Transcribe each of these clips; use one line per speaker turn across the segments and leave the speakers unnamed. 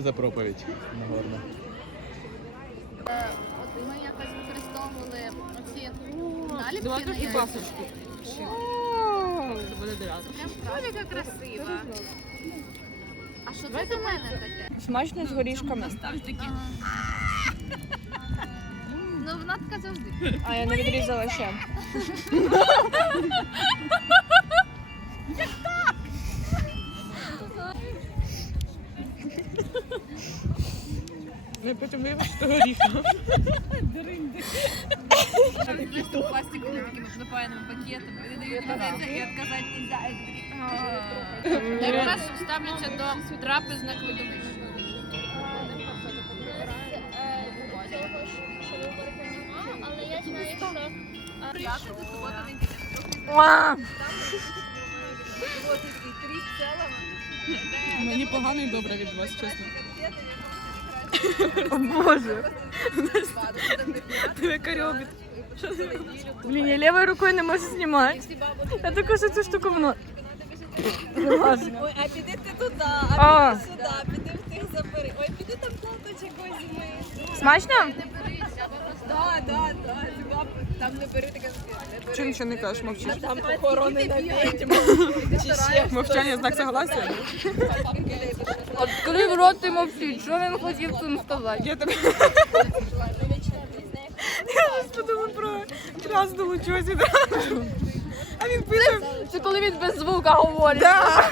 за проповідь. Нагорно.
От ми якось використовували оці наліпки.
Давай трохи пасочку. Буде дев'ятка.
Прям яка красива. А що це за мене таке?
Смачно з горішками.
Ну вона така завжди.
А я не відрізала ще.
Не потім виявиш, що горіха.
Пластиковими такими пропаяними пакетами. Вони дають магазин і відказати нельзя. Якраз ставляться до трапезних видовищ.
Але я знаю, що
Мені погано і добре від вас, чесно.
О боже.
Тебе корьобить.
Блін, я лівою рукою не можу знімати. Я також цю штуку воно.
Ой, а піди ти туди,
А.
піди сюди, піди в тих забери. Ой, піди там платочок возьми.
Смачно?
Да. Там не бери таке.
Чим ще не кажеш, мовчиш?
Там охорони на відьму.
Мовчання знак согласия?
Відкрив рот і мовчить. Що він хотів цим сказати?
Я тебе... Я подумала про красну чогось відразу. А він пише...
Це коли він без звука говорить.
Да.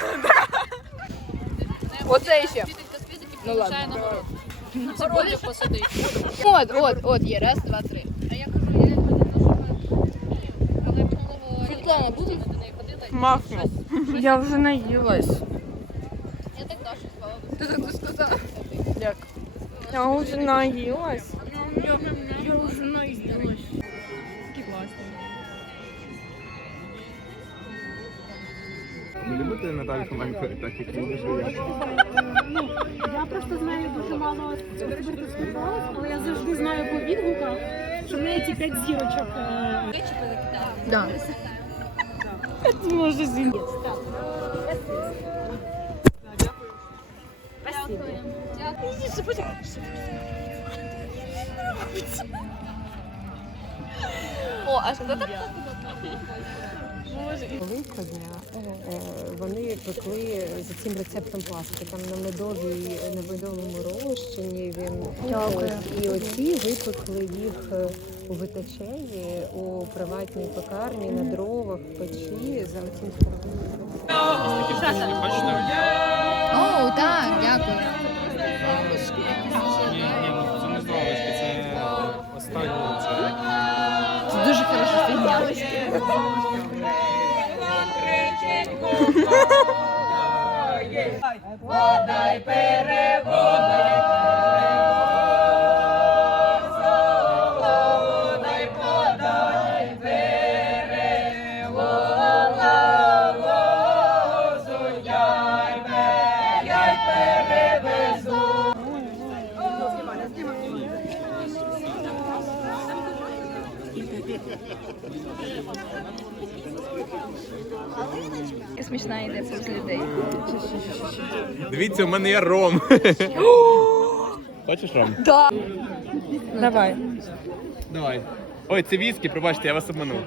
Оце ще. Ну ладно.
Це буде посадити.
От, є. Раз, два, три.
А я кажу, я не але минулого
Світлана, буде?
до неї ходила.
Махну.
Я вже наїлась.
Я так Дашу спала.
Ти так сказала? Як? Я вже наїлась. Я вже наїлась.
Ви любите Наталю Фоменко, так як любиш я?
Я просто знаю дуже мало селебритівських голос, але я завжди знаю по відгуках, що в неї ті 5 зірочок.
Да. Може з'їсти.
О, а що це?
Великодня вони пекли за цим рецептом паски. Там на медовому розчині він.
Дякую.
І оці випекли їх у Витачеві, у приватній пекарні, на дровах, в печі за оцим
О, так, дякую.
Це не здоровочки, це останнє.
Це дуже хорошо піднялось.
Подай переводай.
Смішна ідея повз людей.
Дивіться, у мене є ром. Хочеш ром?
Да. Давай.
Давай. Ой, це віскі, пробачте, я вас обманув.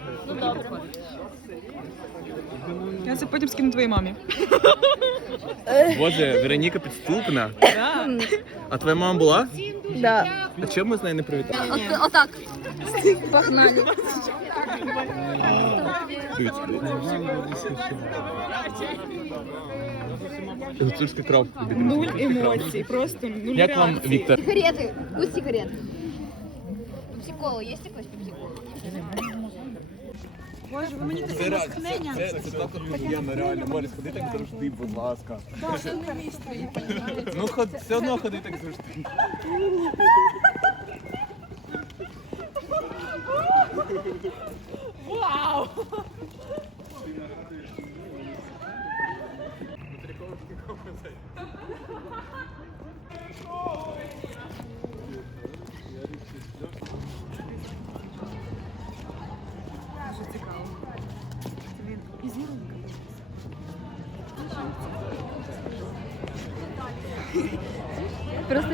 Я це потім скину твоїй мамі.
Боже, Вероніка підступна. А твоя мама була?
Да.
А чому ми з нею не привітали?
Отак.
Погнали.
Гуцульська кров.
Нуль емоцій, просто нуль
Як вам,
реакцій.
Віктор?
Сигареты. Пусть сигареты. Пепси-колу есть якось пепси-колу?
Боже, ви мені таке натхнення.
Це так офігенно, реально. Можеш ходити так завжди, будь ласка. Ну, все одно ходи так завжди.
Вау! Дуже цікаво. Це він із Єрунка.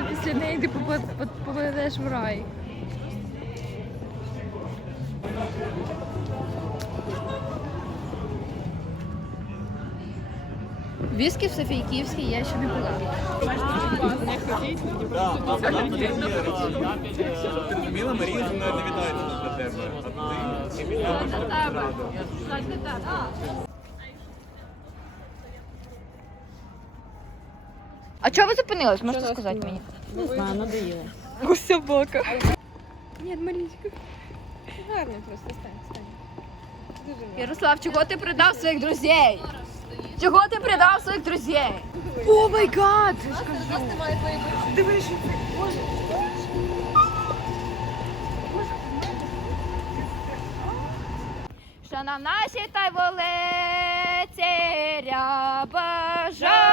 після неї ти попадеш в рай. Віскі в Софійківській я ще не пила.
Да, а вона мені ти розуміла, Марія зі мною не вітається для тебе. А ти я дуже рада.
А чого ви зупинились? Можете сказати мені?
Не знаю, надоїло.
Ось собака.
Ні, Марічка.
Гарно просто, стань.
Ярослав, чого ти предав своїх друзей? Чого ти предав своїх друзей? О май гад!
Дивись, що це.
Що нам наші та й волеці бажа.